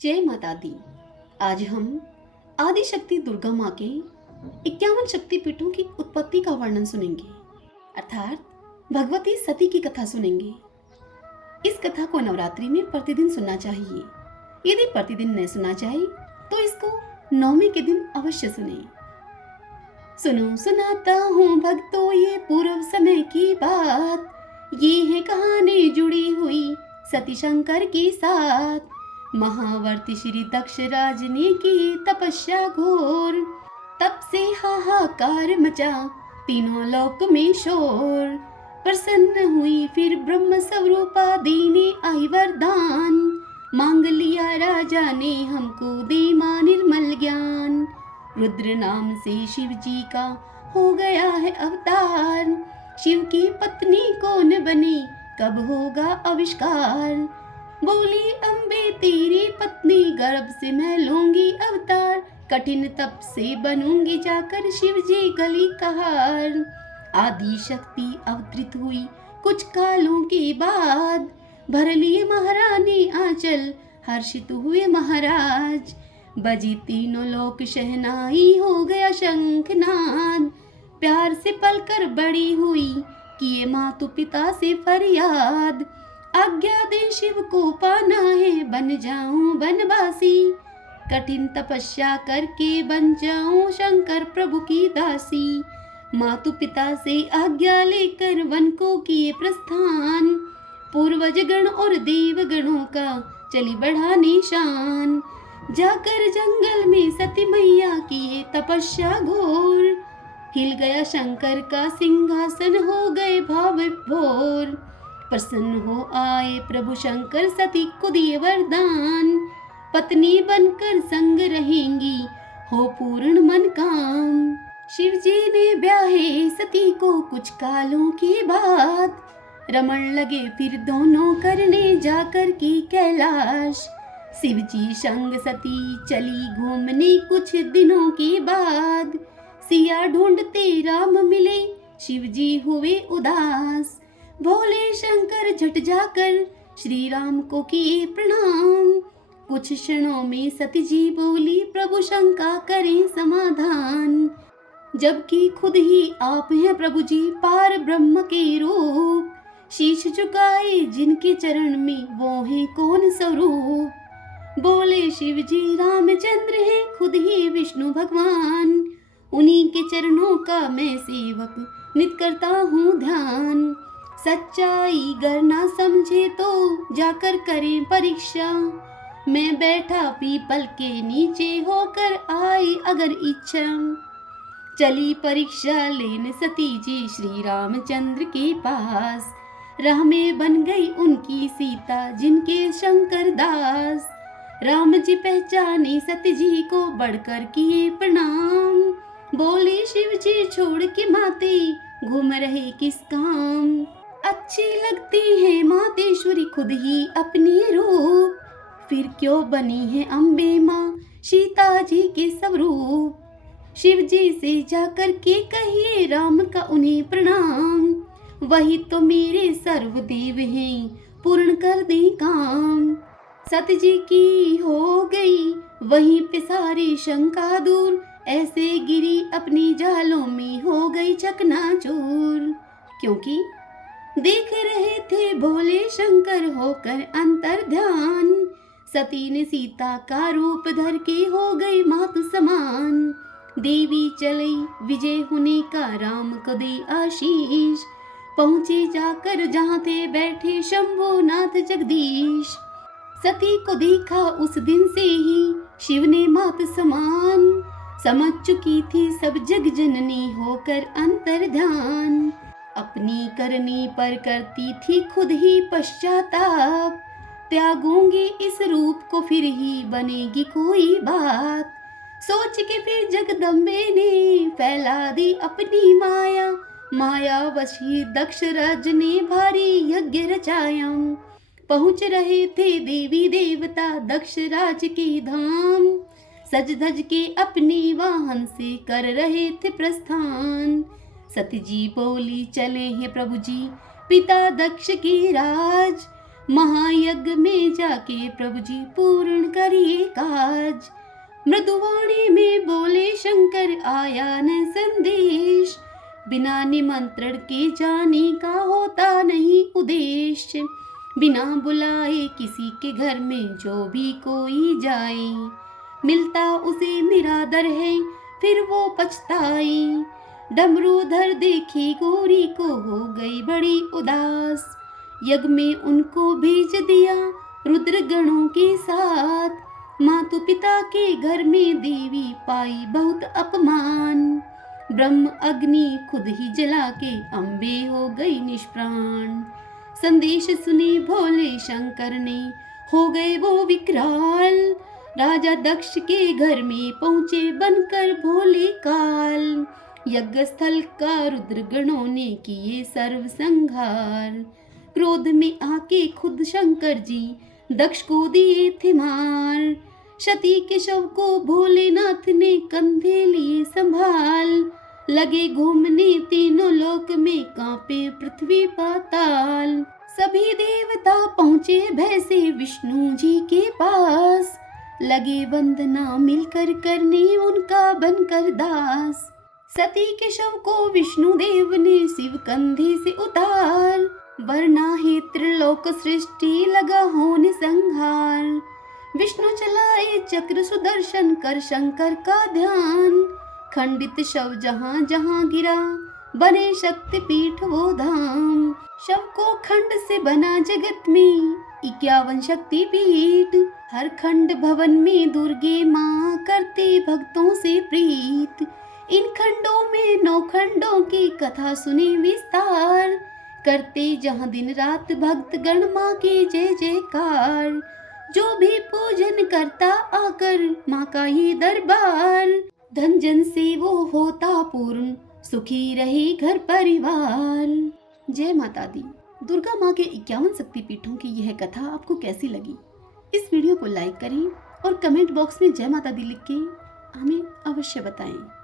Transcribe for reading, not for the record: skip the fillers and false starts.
जय माता दी। आज हम आदि शक्ति दुर्गा माँ के 51 शक्तिपीठों की उत्पत्ति का वर्णन सुनेंगे, अर्थात भगवती सती की कथा सुनेंगे। इस कथा को नवरात्रि में प्रतिदिन सुनना चाहिए। यदि प्रतिदिन न सुना जाए तो इसको नवमी के दिन अवश्य सुने। सुनो सुनाता हूँ भक्तों ये पूर्व समय की बात, ये है कहानी जुड़ी हुई सती शंकर के साथ। महावर्ती श्री दक्ष राज ने की तपस्या घोर, तब से हाहाकार मचा तीनों लोक में शोर। प्रसन्न हुई फिर ब्रह्म स्वरूपा देने आई वरदान, मांग लिया राजा ने हमको दे मां निर्मल ज्ञान। रुद्र नाम से शिव जी का हो गया है अवतार, शिव की पत्नी कौन बने कब होगा आविष्कार। बोली अम्बे तेरी पत्नी गर्भ से मैं लूंगी अवतार, कठिन तप से बनूंगी जाकर शिव जी गली कहार। आदि शक्ति अवतरित हुई कुछ कालों के बाद, भर लिए महारानी आंचल हर्षित हुए महाराज। बजी तीनों लोक शहनाई हो गया शंखनाद, प्यार से पलकर बड़ी हुई किए मातु पिता से फरियाद। आज्ञा दे शिव को पाना है बन जाऊं बनवासी, कठिन तपस्या करके बन जाऊं शंकर प्रभु की दासी। मातु पिता से आज्ञा लेकर वन को किए प्रस्थान, पूर्वज गण और देव गणों का चली बढ़ा निशान। जाकर जंगल में सती मैया किए तपस्या घोर, हिल गया शंकर का सिंहासन हो गए भाव भोर। प्रसन्न हो आए प्रभु शंकर सती को दिए वरदान, पत्नी बनकर संग रहेंगी हो पूर्ण मन काम। शिव जी ने ब्याहे सती को कुछ कालों के बाद, रमण लगे फिर दोनों करने जाकर की कैलाश। शिव जी संग सती चली घूमने कुछ दिनों के बाद, सिया ढूंढते राम मिले शिव जी हुए उदास। भोले शंकर झट जाकर श्री राम को किए प्रणाम, कुछ क्षणों में सती जी बोली प्रभु शंका करें समाधान। जबकि खुद ही आप हैं प्रभु जी पार ब्रह्म के रूप, शीश झुकाए जिनके चरण में वो है कौन स्वरूप। बोले शिव जी रामचंद्र हैं खुद ही विष्णु भगवान, उन्हीं के चरणों का मैं सेवक नित करता हूँ ध्यान। सच्चाई गर ना समझे तो जाकर करें परीक्षा, मैं बैठा पीपल के नीचे होकर आई अगर इच्छा। चली परीक्षा लेने सती जी श्री रामचंद्र के पास, राह में बन गई उनकी सीता जिनके शंकर दास। राम जी पहचाने सती जी को बढ़कर किए प्रणाम, बोले शिव जी छोड़ के माते घूम रहे किस काम। अच्छी लगती है मातेश्वरी खुद ही अपनी रूप, फिर क्यों बनी है अम्बे माँ सीता जी के स्वरूप। शिव जी से जाकर के कहिए राम का उन्हें प्रणाम, वही तो मेरे सर्वदेव हैं पूर्ण कर दे काम। सती जी की हो गई वहीं पे सारी शंका दूर, ऐसे गिरी अपनी जालों में हो गई चकनाचूर। क्योंकि देख रहे थे भोले शंकर होकर अंतर ध्यान, सती ने सीता का रूप धर के हो गई मातु समान। देवी चली विजय होने का राम को दे आशीष, पहुंचे जाकर जहाँ थे बैठे शंभुनाथ जगदीश। सती को देखा उस दिन से ही शिव ने मात समान, समझ चुकी थी सब जग जननी होकर अंतर ध्यान। अपनी करनी पर करती थी खुद ही पश्चाताप, त्यागूंगी इस रूप को फिर ही बनेगी कोई बात। सोच के फिर जगदम्बे ने फैला दी अपनी माया, माया वशी दक्ष राज ने भारी यज्ञ रचाया। पहुंच रहे थे देवी देवता दक्ष राज के धाम, सज धज के अपने वाहन से कर रहे थे प्रस्थान। सती जी बोली चले हैं प्रभु जी पिता दक्ष की राज, महायज्ञ में जाके प्रभु जी पूर्ण करिए काज। मृदुवाणी में बोले शंकर आया न संदेश, बिना निमंत्रण के जाने का होता नहीं उद्देश्य। बिना बुलाए किसी के घर में जो भी कोई जाए, मिलता उसे निरादर है फिर वो पछताए। डमरूधर देखी गौरी को हो गई बड़ी उदास, यज्ञ में उनको भेज दिया रुद्र गणों के साथ। मातु पिता के घर में देवी पाई बहुत अपमान, ब्रह्म अग्नि खुद ही जला के अम्बे हो गई निष्प्राण। संदेश सुने भोले शंकर ने हो गए वो विकराल, राजा दक्ष के घर में पहुँचे बनकर भोले काल। यज्ञ स्थल का रुद्र गणों ने किए सर्व संहार, क्रोध में आके खुद शंकर जी दक्ष को दिए थे मार। सती के शव को भोलेनाथ ने कंधे लिए संभाल, लगे घूमने तीनों लोक में कांपे पृथ्वी पाताल। सभी देवता पहुँचे भय से विष्णु जी के पास, लगे वंदना मिलकर करने उनका बनकर दास। सती के शव को विष्णु देव ने शिव कंधे से उतार, वरना ही त्रिलोक सृष्टि लगा होने संहार। विष्णु चलाए चक्र सुदर्शन कर शंकर का ध्यान, खंडित शव जहाँ जहाँ गिरा बने शक्तिपीठ वो धाम। शव को खंड से बना जगत में 51 शक्तिपीठ, हर खंड भवन में दुर्गे माँ करते भक्तों से प्रीत। इन खंडों में 9 खंडों की कथा सुने विस्तार, करते जहाँ दिन रात भक्त गण माँ के जय जयकार। जो भी पूजन करता आकर माँ का ये दरबार, धन जन से वो होता पूर्ण सुखी रहे घर परिवार। जय माता दी। दुर्गा माँ के 51 शक्तिपीठों की यह कथा आपको कैसी लगी? इस वीडियो को लाइक करें और कमेंट बॉक्स में जय माता दी लिख के हमें अवश्य बताएं।